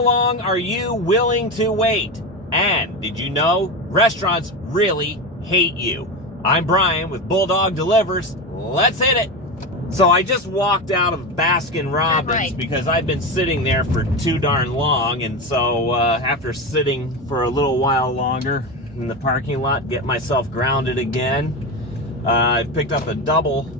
How long are you willing to wait? And did you know restaurants really hate you? I'm Brian with Bulldog Delivers. Let's hit it. So I just walked out of Baskin Robbins because I've been sitting there for too darn long. And so after sitting for a little while longer in the parking lot, get myself grounded again, I picked up a double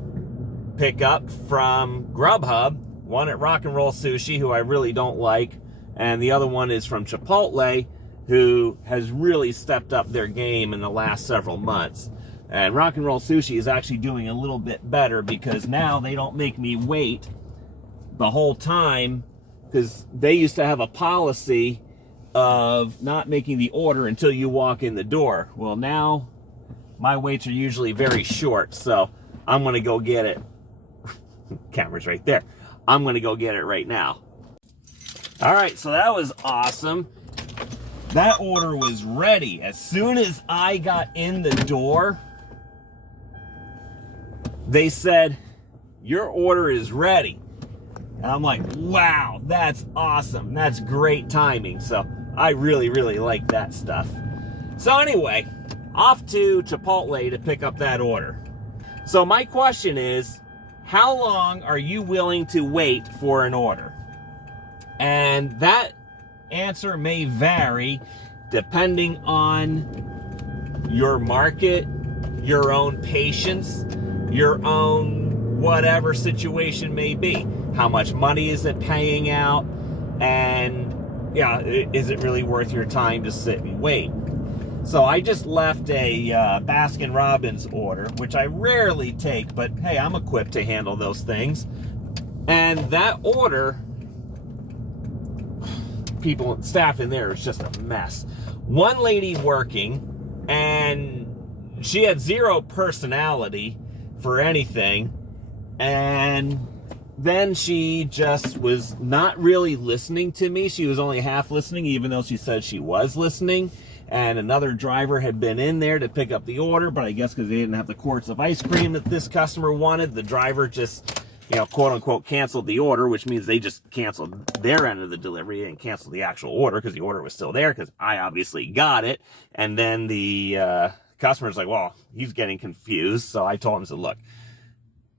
pickup from Grubhub, one at Rock and Roll Sushi, who I really don't like, and the other one is from Chipotle, who has really stepped up their game in the last several months. And Rock and Roll Sushi is actually doing a little bit better because now they don't make me wait the whole time, because they used to have a policy of not making the order until you walk in the door. Well, now my waits are usually very short, so I'm going to go get it. Camera's right there. I'm going to go get it right now. All right, so that was awesome. That order was ready. As soon as I got in the door, they said, your order is ready. And I'm like, wow, that's awesome. That's great timing. So I really, really like that stuff. So anyway, off to Chipotle to pick up that order. So my question is, how long are you willing to wait for an order? And that answer may vary depending on your market, your own patience, your own whatever situation may be. How much money is it paying out? And yeah, is it really worth your time to sit and wait? So I just left a Baskin Robbins order, which I rarely take, but hey, I'm equipped to handle those things. And that order, staff in there is just a mess. One lady working, and she had zero personality for anything, and then she just was not really listening to me. She was only half listening, even though she said she was listening. And another driver had been in there to pick up the order, but I guess because they didn't have the quarts of ice cream that this customer wanted, the driver just, quote unquote, canceled the order, which means they just canceled their end of the delivery and canceled the actual order because the order was still there because I obviously got it. And then the customer's like, well, he's getting confused. So I told him, so look,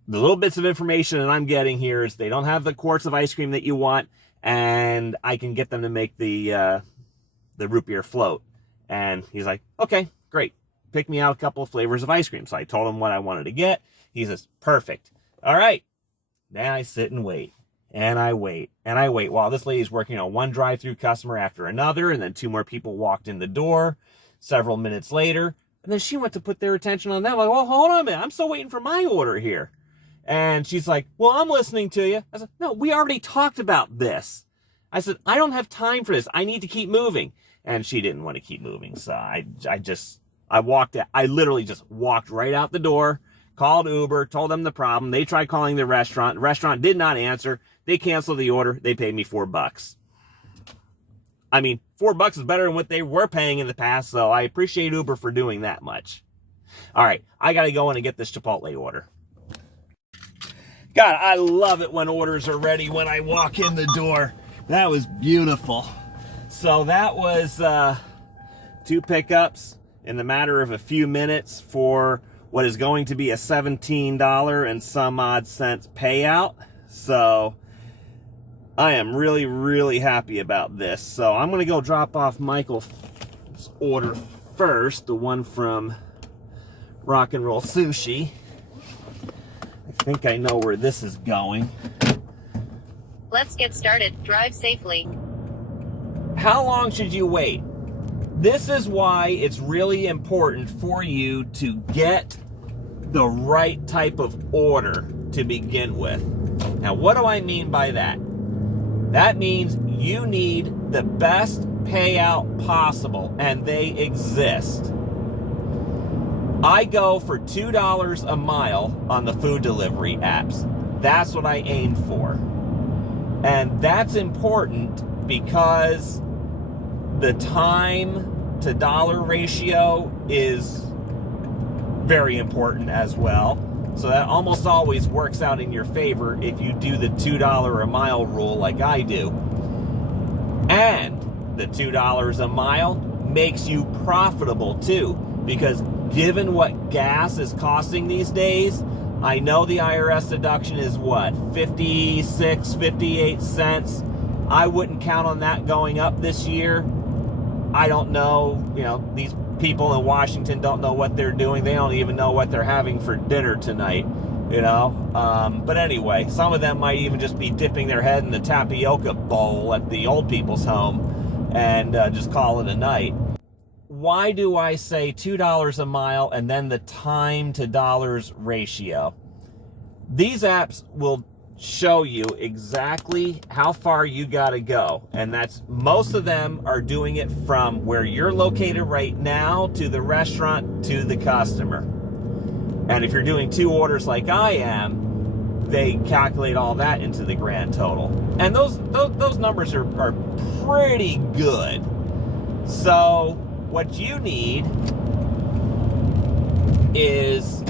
the little bits of information that I'm getting here is they don't have the quarts of ice cream that you want, and I can get them to make the root beer float. And he's like, okay, great. Pick me out a couple of flavors of ice cream. So I told him what I wanted to get. He says, perfect. All right. Then I sit and wait. And I wait. And I wait while this lady's working on one drive-through customer after another. And then two more people walked in the door several minutes later. And then she went to put their attention on them. Like, well, hold on a minute. I'm still waiting for my order here. And she's like, well, I'm listening to you. I said, no, we already talked about this. I said, I don't have time for this. I need to keep moving. And she didn't want to keep moving. So I walked out. I literally just walked right out the door, called Uber, told them the problem. They tried calling the restaurant. The restaurant did not answer. They canceled the order. They paid me $4. I mean, $4 is better than what they were paying in the past. So I appreciate Uber for doing that much. All right. I got to go in and get this Chipotle order. God, I love it when orders are ready when I walk in the door. That was beautiful. So that was 2 pickups in the matter of a few minutes for what is going to be a $17 and some odd cents payout. So I am really, really happy about this. So I'm going to go drop off Michael's order first, the one from Rock and Roll Sushi. I think I know where this is going. Let's get started. Drive safely. How long should you wait? This is why it's really important for you to get the right type of order to begin with. Now, what do I mean by that? That means you need the best payout possible, and they exist. I go for $2 a mile on the food delivery apps. That's what I aim for. And that's important because the time to dollar ratio is very important as well. So that almost always works out in your favor if you do the $2 a mile rule like I do. And the $2 a mile makes you profitable too, because given what gas is costing these days, I know the IRS deduction is what, 56, 58 cents. I wouldn't count on that going up this year. I don't know, these people in Washington don't know what they're doing. They don't even know what they're having for dinner tonight, But anyway, some of them might even just be dipping their head in the tapioca bowl at the old people's home and just call it a night. Why do I say $2 a mile and then the time to dollars ratio? These apps will show you exactly how far you got to go, and that's, most of them are doing it from where you're located right now to the restaurant to the customer. And if you're doing 2 orders like I am, they calculate all that into the grand total, and those numbers are pretty good. So what you need is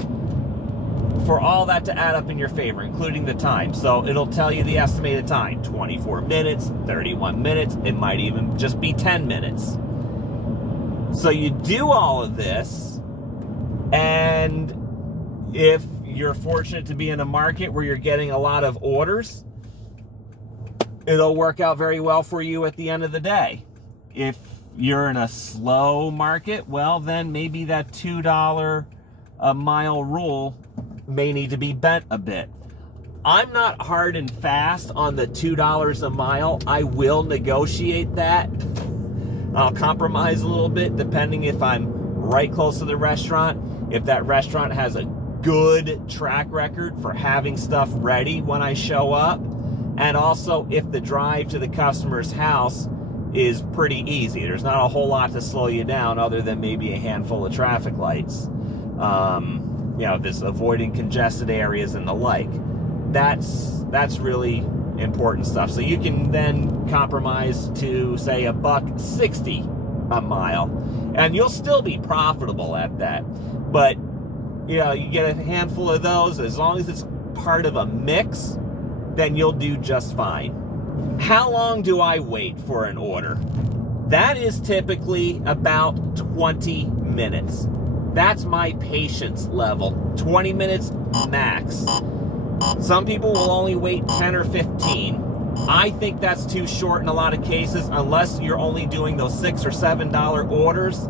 for all that to add up in your favor, including the time. So it'll tell you the estimated time, 24 minutes, 31 minutes, it might even just be 10 minutes. So you do all of this, and if you're fortunate to be in a market where you're getting a lot of orders, it'll work out very well for you at the end of the day. If you're in a slow market, well, then maybe that $2 a mile rule may need to be bent a bit. I'm not hard and fast on the $2 a mile. I will negotiate that. I'll compromise a little bit depending if I'm right close to the restaurant, if that restaurant has a good track record for having stuff ready when I show up, and also if the drive to the customer's house is pretty easy. There's not a whole lot to slow you down other than maybe a handful of traffic lights. This avoiding congested areas and the like. That's really important stuff. So you can then compromise to say $1.60 a mile, and you'll still be profitable at that. But you get a handful of those, as long as it's part of a mix, then you'll do just fine. How long do I wait for an order? That is typically about 20 minutes. That's my patience level. 20 minutes max. Some people will only wait 10 or 15. I think that's too short in a lot of cases, unless you're only doing those $6 or $7 orders,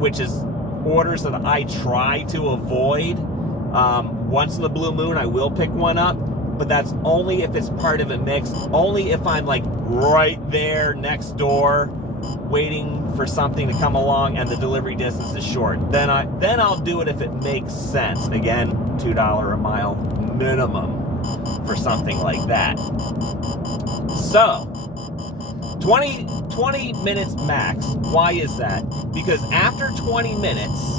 which is orders that I try to avoid. Once in the blue moon, I will pick one up, but that's only if it's part of a mix, only if I'm like right there next door waiting for something to come along and the delivery distance is short. Then I'll do it if it makes sense. Again, $2 a mile minimum for something like that. So 20 minutes max. Why is that? Because after 20 minutes,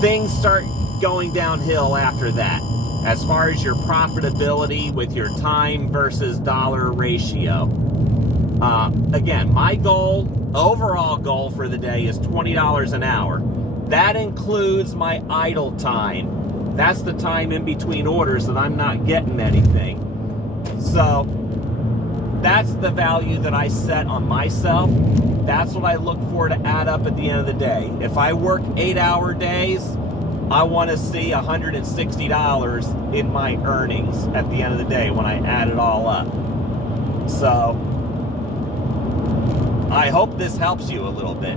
things start going downhill after that, as far as your profitability with your time versus dollar ratio. Again, my overall goal for the day is $20 an hour. That includes my idle time. That's the time in between orders that I'm not getting anything. So that's the value that I set on myself. That's what I look for to add up at the end of the day. If I work 8-hour days, I want to see $160 in my earnings at the end of the day when I add it all up. So I hope this helps you a little bit.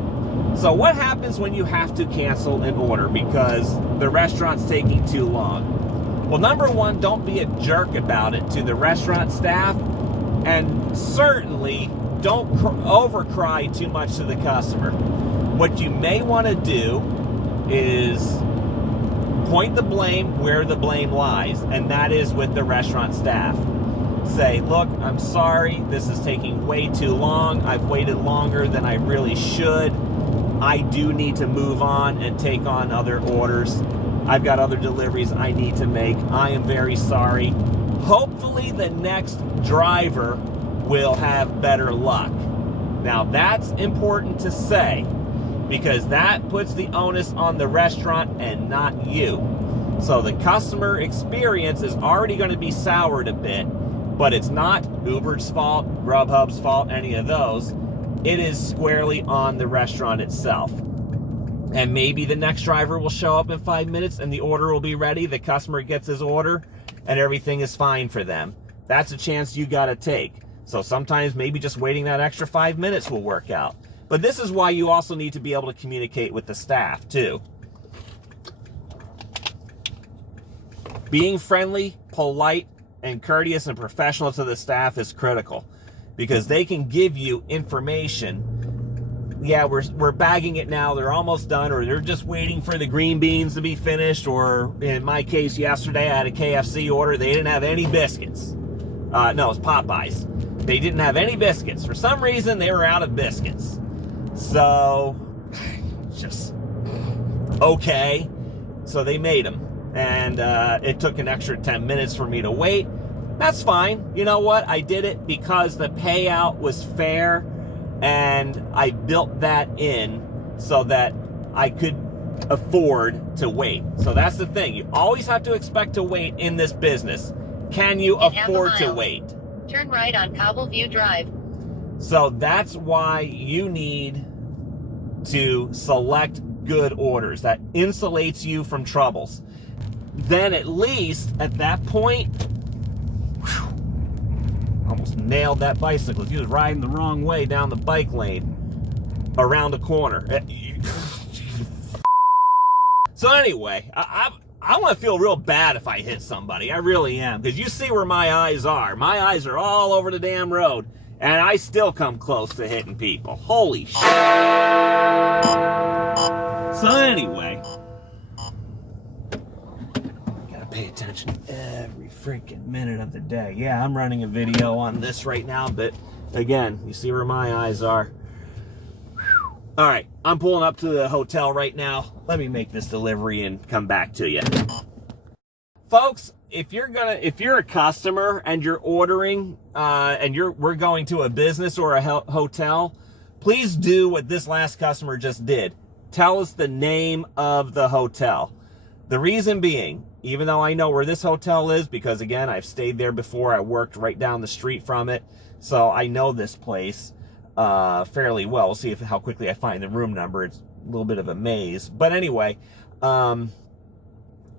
So what happens when you have to cancel an order because the restaurant's taking too long? Well, number one, don't be a jerk about it to the restaurant staff, and certainly don't overcry too much to the customer. What you may want to do is point the blame where the blame lies, and that is with the restaurant staff. Say, look, I'm sorry, this is taking way too long. I've waited longer than I really should. I do need to move on and take on other orders. I've got other deliveries I need to make. I am very sorry. Hopefully the next driver will have better luck. Now that's important to say, because that puts the onus on the restaurant and not you. So the customer experience is already going to be soured a bit, But it's not Uber's fault, Grubhub's fault, any of those. It is squarely on the restaurant itself. And maybe the next driver will show up in 5 minutes and the order will be ready. The customer gets his order and everything is fine for them. That's a chance you got to take. So sometimes maybe just waiting that extra 5 minutes will work out. But this is why you also need to be able to communicate with the staff too. Being friendly, polite, and courteous and professional to the staff is critical, because they can give you information. Yeah, we're bagging it now, they're almost done, or they're just waiting for the green beans to be finished, or in my case yesterday I had a KFC order, they didn't have any biscuits. No, it's Popeyes. They didn't have any biscuits. For some reason they were out of biscuits. So, just okay. So they made them. And it took an extra 10 minutes for me to wait. That's fine. You know what? I did it because the payout was fair, and I built that in so that I could afford to wait. So that's the thing. You always have to expect to wait in this business. Can you afford to wait? Turn right on Cobble View Drive. So that's why you need to select good orders. That insulates you from troubles. Then at least at that point, almost nailed that bicycle. He was riding the wrong way down the bike lane around the corner. So anyway, I want to feel real bad if I hit somebody. I really am, because you see where my eyes are. My eyes are all over the damn road, and I still come close to hitting people. Holy shit. So anyway, pay attention every freaking minute of the day. Yeah, I'm running a video on this right now, but again, you see where my eyes are. All right, I'm pulling up to the hotel right now. Let me make this delivery and come back to you. Folks, if you're a customer and you're ordering and we're going to a business or a hotel, please do what this last customer just did. Tell us the name of the hotel. The reason being, even though I know where this hotel is, because again, I've stayed there before, I worked right down the street from it, so I know this place fairly well. We'll see how quickly I find the room number. It's a little bit of a maze. But anyway,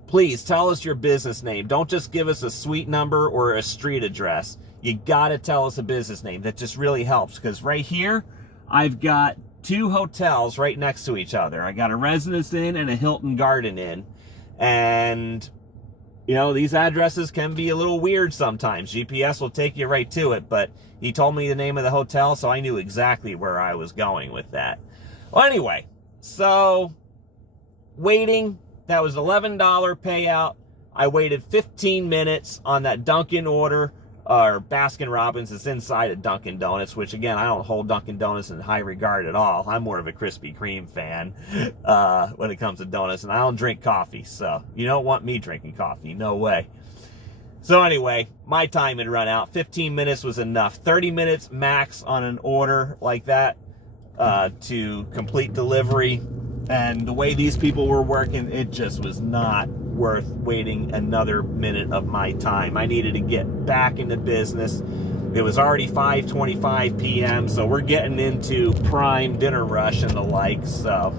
please tell us your business name. Don't just give us a suite number or a street address. You gotta tell us a business name. That just really helps, because right here, I've got 2 hotels right next to each other. I got a Residence Inn and a Hilton Garden Inn. And, you know, these addresses can be a little weird sometimes. GPS will take you right to it, but he told me the name of the hotel, so I knew exactly where I was going with that. Well, anyway, so waiting, that was $11 payout. I waited 15 minutes on that Dunkin' order, or Baskin Robbins. It's inside of Dunkin' Donuts, which again, I don't hold Dunkin' Donuts in high regard at all. I'm more of a Krispy Kreme fan when it comes to donuts, and I don't drink coffee, so you don't want me drinking coffee, no way. So anyway, my time had run out. 15 minutes was enough. 30 minutes max on an order like that to complete delivery. And the way these people were working, it just was not worth waiting another minute of my time. I needed to get back into business. It was already 5:25 p.m., so we're getting into prime dinner rush and the like. So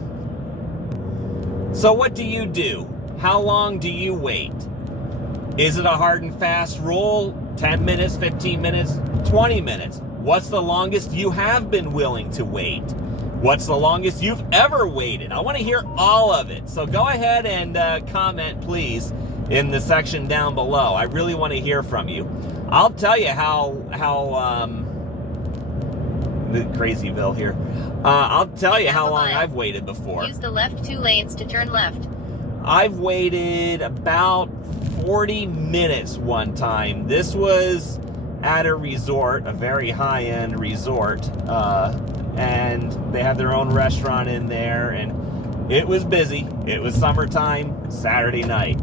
what do you do? How long do you wait? Is it a hard and fast rule? 10 minutes, 15 minutes, 20 minutes? What's the longest you have been willing to wait? What's the longest you've ever waited? I want to hear all of it. So go ahead and comment, please, in the section down below. I really want to hear from you. I'll tell you how the Crazyville here. I'll tell you how long I've waited before. Use the left 2 lanes to turn left. I've waited about 40 minutes one time. This was at a resort, a very high-end resort, and they had their own restaurant in there, and it was busy. It was summertime, Saturday night,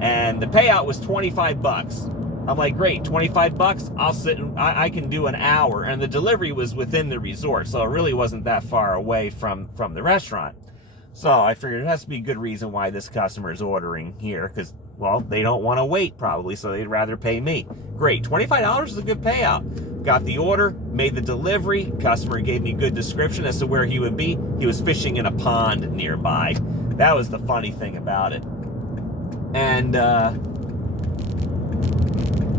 and the payout was 25 bucks. I'm like, great, 25 bucks, I'll sit and I can do an hour, and the delivery was within the resort, so it really wasn't that far away from the restaurant. So I figured it has to be a good reason why this customer is ordering here, because, well, they don't want to wait probably, so they'd rather pay me. Great, $25 is a good payout. Got the order, made the delivery, customer gave me a good description as to where he would be. He was fishing in a pond nearby. That was the funny thing about it. And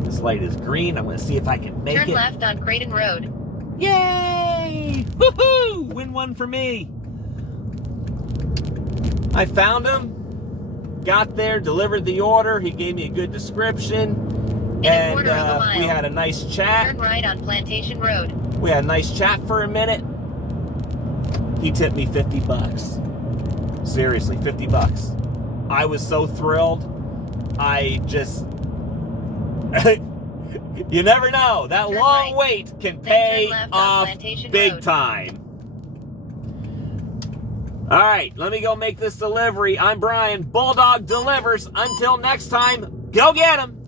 this light is green. I'm going to see if I can make it. Turn left on Creighton Road. Yay! Woohoo! Win one for me. I found him, got there, delivered the order. He gave me a good description. In a quarter of a mile. We had a nice chat. Turn right on Plantation Road. We had a nice chat for a minute. He tipped me $50. Seriously, $50. I was so thrilled. I just... You never know. That Turn long right. wait can Then pay turn left on off Plantation big Road. time. All right, let me go make this delivery. I'm Brian. Bulldog delivers. Until next time, go get 'em.